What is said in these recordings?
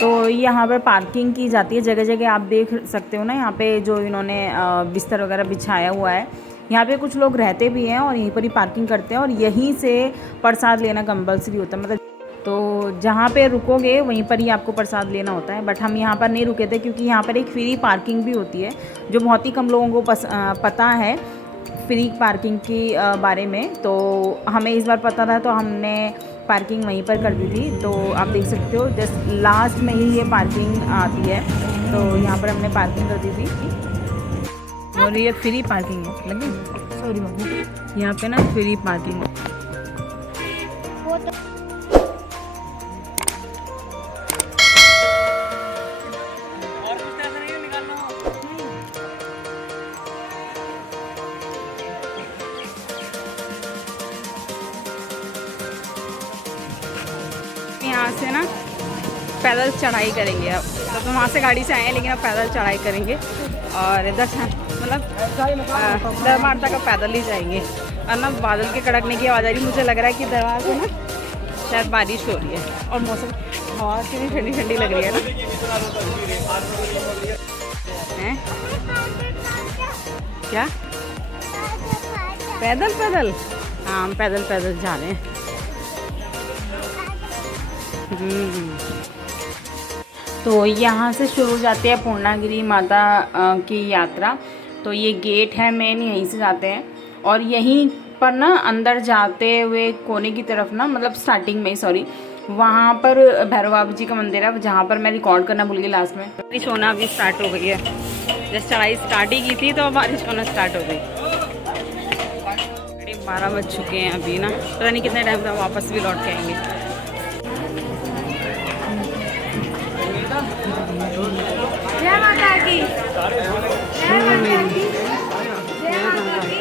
तो यहाँ पर पार्किंग की जाती है जगह जगह, आप देख सकते हो ना यहाँ पे जो इन्होंने बिस्तर वगैरह बिछाया हुआ है। यहाँ पे कुछ लोग रहते भी हैं और यहीं पर ही पार्किंग करते हैं और यहीं से प्रसाद लेना कंपलसरी होता है, मतलब तो जहाँ पे रुकोगे वहीं पर ही आपको प्रसाद लेना होता है। बट हम यहाँ पर नहीं रुके थे क्योंकि यहाँ पर एक फ्री पार्किंग भी होती है जो बहुत ही कम लोगों को पता है फ्री पार्किंग की बारे में। तो हमें इस बार पता था तो हमने पार्किंग वहीं पर कर दी थी। तो आप देख सकते हो जस्ट लास्ट में ही ये पार्किंग आती है, तो यहाँ पर हमने पार्किंग कर दी थी और ये फ्री पार्किंग है। लगी सॉरी बाबू, यहाँ पे ना फ्री पार्किंग है। यहाँ से ना पैदल चढ़ाई करेंगे अब, तो वहाँ से गाड़ी से आए हैं लेकिन अब पैदल चढ़ाई करेंगे और इधर मतलब दरबार तक अब पैदल ही जाएंगे। और ना बादल के कड़कने की आवाज़ आ रही, मुझे लग रहा है कि दरबार से ना शायद बारिश हो रही है और मौसम हवा कितनी ठंडी ठंडी लग रही है ना। हैं क्या पैदल पैदल? हाँ हम पैदल पैदल जा रहे हैं। तो यहाँ से शुरू हो जाती है पूर्णागिरि माता की यात्रा। तो ये गेट है मेन, यहीं से जाते हैं और यहीं पर ना अंदर जाते हुए कोने की तरफ ना, मतलब स्टार्टिंग में ही सॉरी, वहाँ पर भैरव बाबा जी का मंदिर है जहाँ पर मैं रिकॉर्ड करना भूल गई लास्ट में। बारिश होना अभी स्टार्ट हो गई है, जैसे चढ़ाई स्टार्ट ही की थी तो बारिश होना स्टार्ट हो गई। 12 बज चुके हैं अभी ना, पता नहीं कितने टाइम तक वापस भी लौट के आएंगे। जय माता की, जय माता की, जय माता की।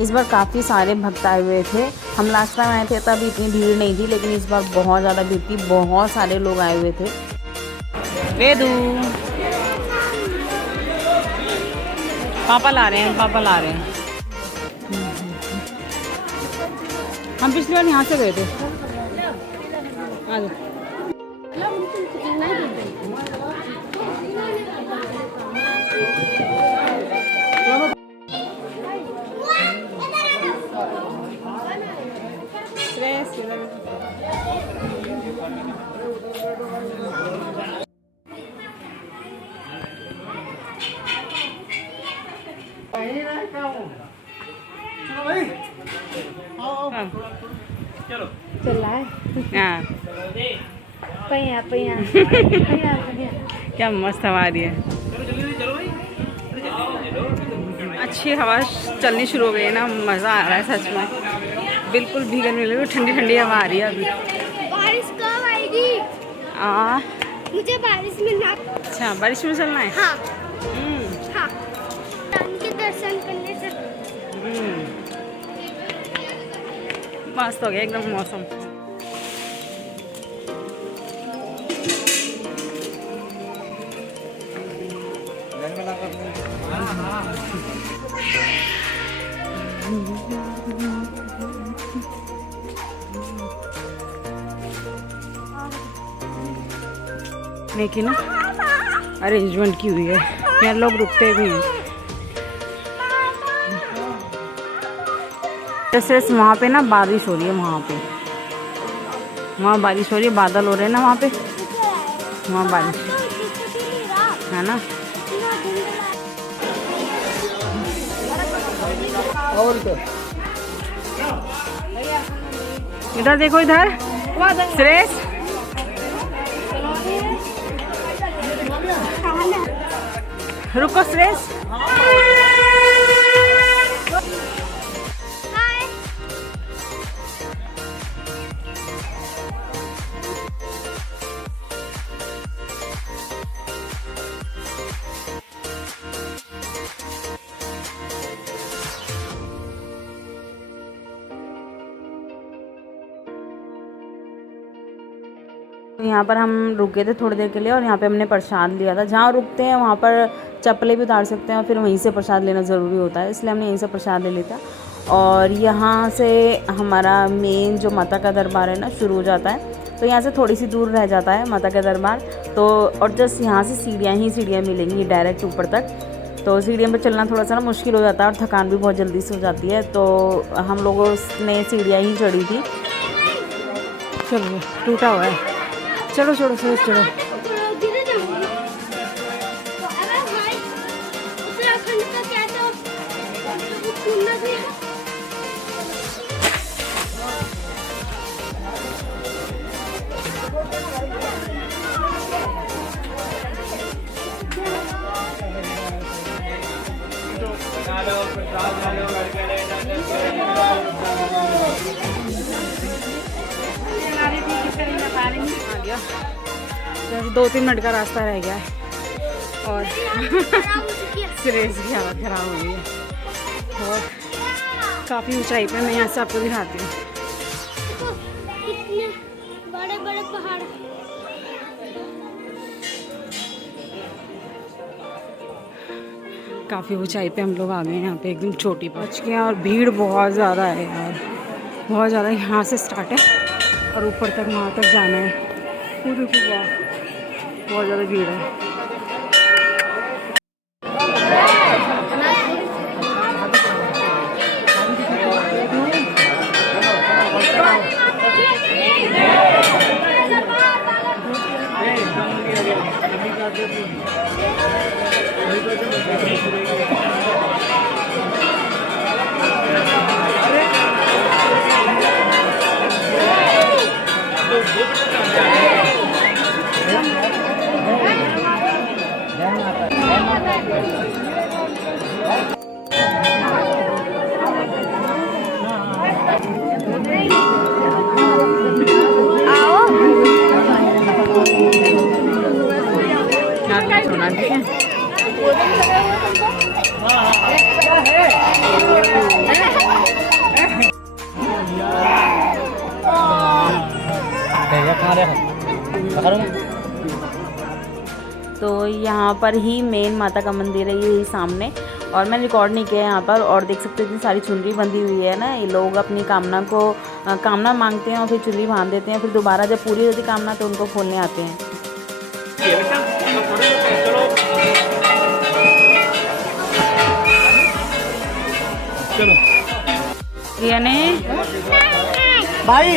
इस बार काफ़ी सारे भक्त आए हुए थे। हम लास्ट टाइम आए थे तब इतनी भीड़ नहीं थी, लेकिन इस बार बहुत ज़्यादा भीड़ थी, बहुत सारे लोग आए हुए थे। वेदू पापा ला रहे हैं, पापा ला रहे हैं। हम पिछली बार यहाँ से गए थे। चल रहा है पैया पैया क्या मस्त हवा आ रही है, अच्छी हवा चलनी शुरू हो गई है ना, मज़ा आ रहा है सच में। बिल्कुल भी गर्मी लग रही, ठंडी ठंडी हवा आ रही है अभी। बारिश कब आएगी? मुझे बारिश में ना। अच्छा बारिश में चलना है? हाँ। हाँ। के दर्शन करने से मस्त हो गया एकदम मौसम। लेकिन ना अरेंजमेंट की हुई है, यहाँ लोग रुकते भी हैं। जैसे वहाँ पे ना बारिश हो रही है, वहाँ बारिश हो रही है, बादल हो रहे हैं ना वहाँ पे, वहाँ बारिश है ना। इधर देखो, इधर सुरेश रुको, सुरेश तो यहाँ पर हम रुके थे थोड़ी देर के लिए और यहाँ पे हमने प्रसाद लिया था। जहाँ रुकते हैं वहाँ पर चप्पलें भी उतार सकते हैं और फिर वहीं से प्रसाद लेना ज़रूरी होता है, इसलिए हमने यहीं से प्रसाद ले लिया था। और यहाँ से हमारा मेन जो माता का दरबार है ना शुरू हो जाता है, तो यहाँ से थोड़ी सी दूर रह जाता है माता का दरबार। तो और जस्ट यहाँ से सीढ़ियाँ मिलेंगी डायरेक्ट ऊपर तक। तो सीढ़ियों पर चलना थोड़ा सा ना मुश्किल हो जाता है और थकान भी बहुत जल्दी से हो जाती है, तो हम लोगों ने सीढ़ियाँ ही चढ़ी थी। चलो टूटा हुआ है, चलो चलो चलो चलो। तो 2-3 मिनट का रास्ता रह गया है और सिरेज की हालत ख़राब हो गई है और काफ़ी ऊंचाई पे। मैं यहाँ से आपको दिखाती हूँ। कितने बड़े बड़े पहाड़। काफ़ी ऊंचाई पे हम लोग आ गए हैं, यहाँ पे एकदम चोटी पहुँच गए हैं और भीड़ बहुत ज़्यादा है यार, बहुत ज़्यादा। यहाँ से स्टार्ट है और ऊपर तक वहाँ तक जाना है। वो देखो वाह, बहुत ज़्यादा भीड़ है। तो यहाँ पर ही मेन माता का मंदिर है, यही सामने। और मैंने रिकॉर्ड नहीं किया यहाँ पर। और देख सकते हैं सारी चुनरी बंधी हुई है ना, ये लोग अपनी कामना मांगते हैं और फिर चुनरी बांध देते हैं, फिर दोबारा जब पूरी होती कामना तो उनको खोलने आते हैं। चलो भाई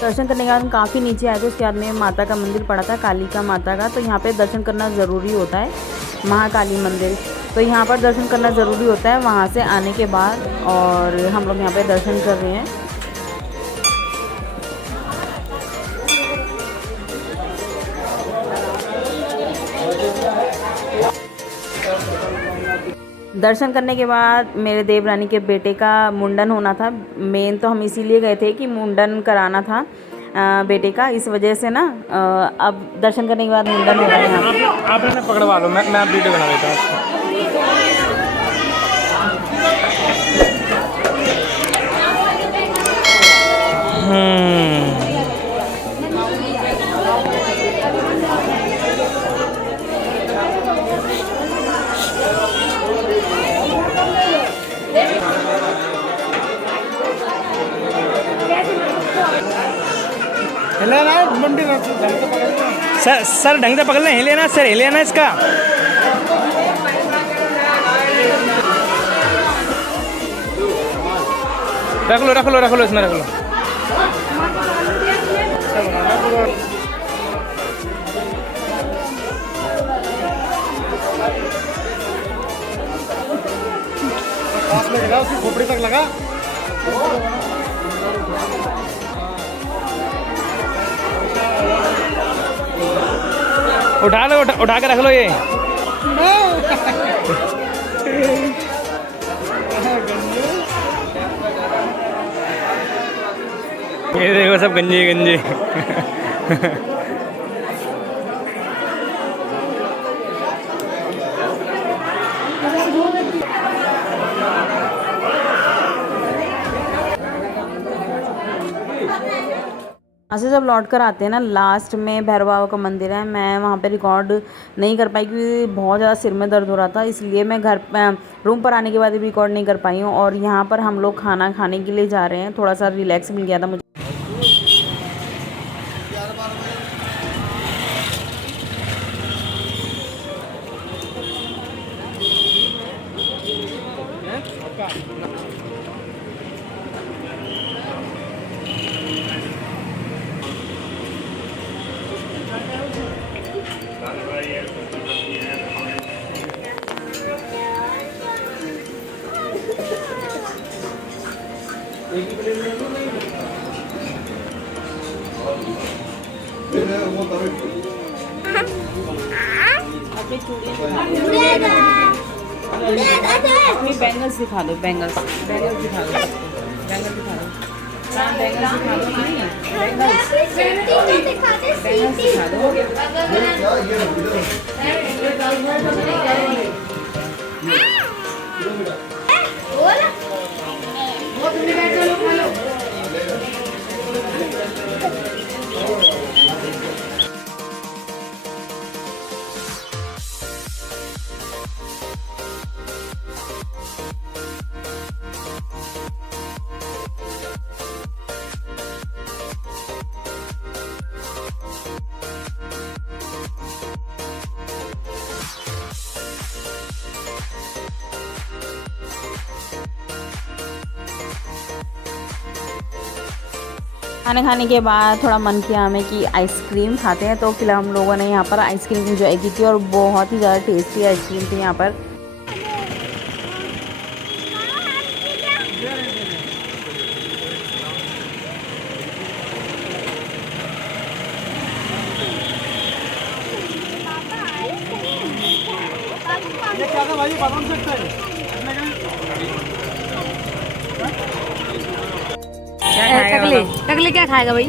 दर्शन करने के बाद हम काफ़ी नीचे आए थे। उसके बाद में माता का मंदिर पड़ा था, कालिका माता का। तो यहाँ पे दर्शन करना ज़रूरी होता है, महाकाली मंदिर। तो यहाँ पर दर्शन करना ज़रूरी होता है वहाँ से आने के बाद। और हम लोग यहाँ पे दर्शन कर रहे हैं। दर्शन करने के बाद मेरे देवरानी के बेटे का मुंडन होना था। मेन तो हम इसीलिए गए थे कि मुंडन कराना था बेटे का, इस वजह से ना अब दर्शन करने के बाद मुंडन हो रहा है यहाँ पे। आप पकड़वा लो, मैं वीडियो बना देता हूँ। सर ढंग से पकड़ लें, हिले ना सर, हिले ना इसका। रख लो इसमें रख लो। उसकी खोपड़ी तक लगा। उठा के रख लो ये। ये देखो सब गंजे वहाँ से जब लौट कर आते हैं ना, लास्ट में भैरव बाबा का मंदिर है। मैं वहाँ पे रिकॉर्ड नहीं कर पाई क्योंकि बहुत ज़्यादा सिर में दर्द हो रहा था, इसलिए मैं रूम पर आने के बाद भी रिकॉर्ड नहीं कर पाई हूँ। और यहाँ पर हम लोग खाना खाने के लिए जा रहे हैं, थोड़ा सा रिलैक्स मिल गया था मुझे। बैंगल्स दिखा दो, बैंगल्स दिखा दो, बैंगल्स दिखा दो, बैंगल्स दिखा दो, बैंगल्स दिखा दो। खाना खाने के बाद थोड़ा मन किया हमें कि आइसक्रीम खाते हैं, तो फिलहाल हम लोगों ने यहाँ पर आइसक्रीम एंजॉय की थी और बहुत ही ज़्यादा टेस्टी आइसक्रीम थी यहाँ पर। टकले टकले क्या खाएगा भाई?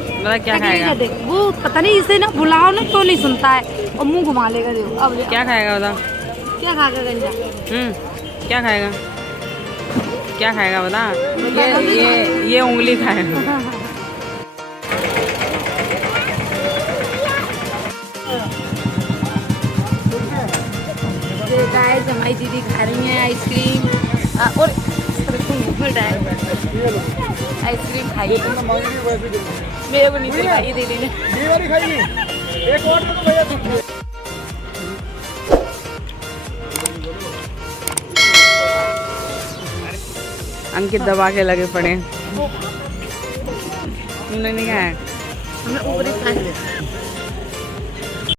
क्या खाएगा? वो पता नहीं, इसे ना बुलाओ ना तो नहीं सुनता है और मुंह घुमा लेगा। देखो अब क्या खाएगा बता? क्या खाएगा गंजा? क्या खाएगा? क्या खाएगा बता? ये उंगली खाएगा। गाइस हमारी दीदी खा रही है आइसक्रीम और आइसक्रीम खाइए। मेरे को नहीं खाई दीदी ने। अंकित दबा के लगे पड़े। तुमने नहीं खाया? हमने ऊपर ही खाया।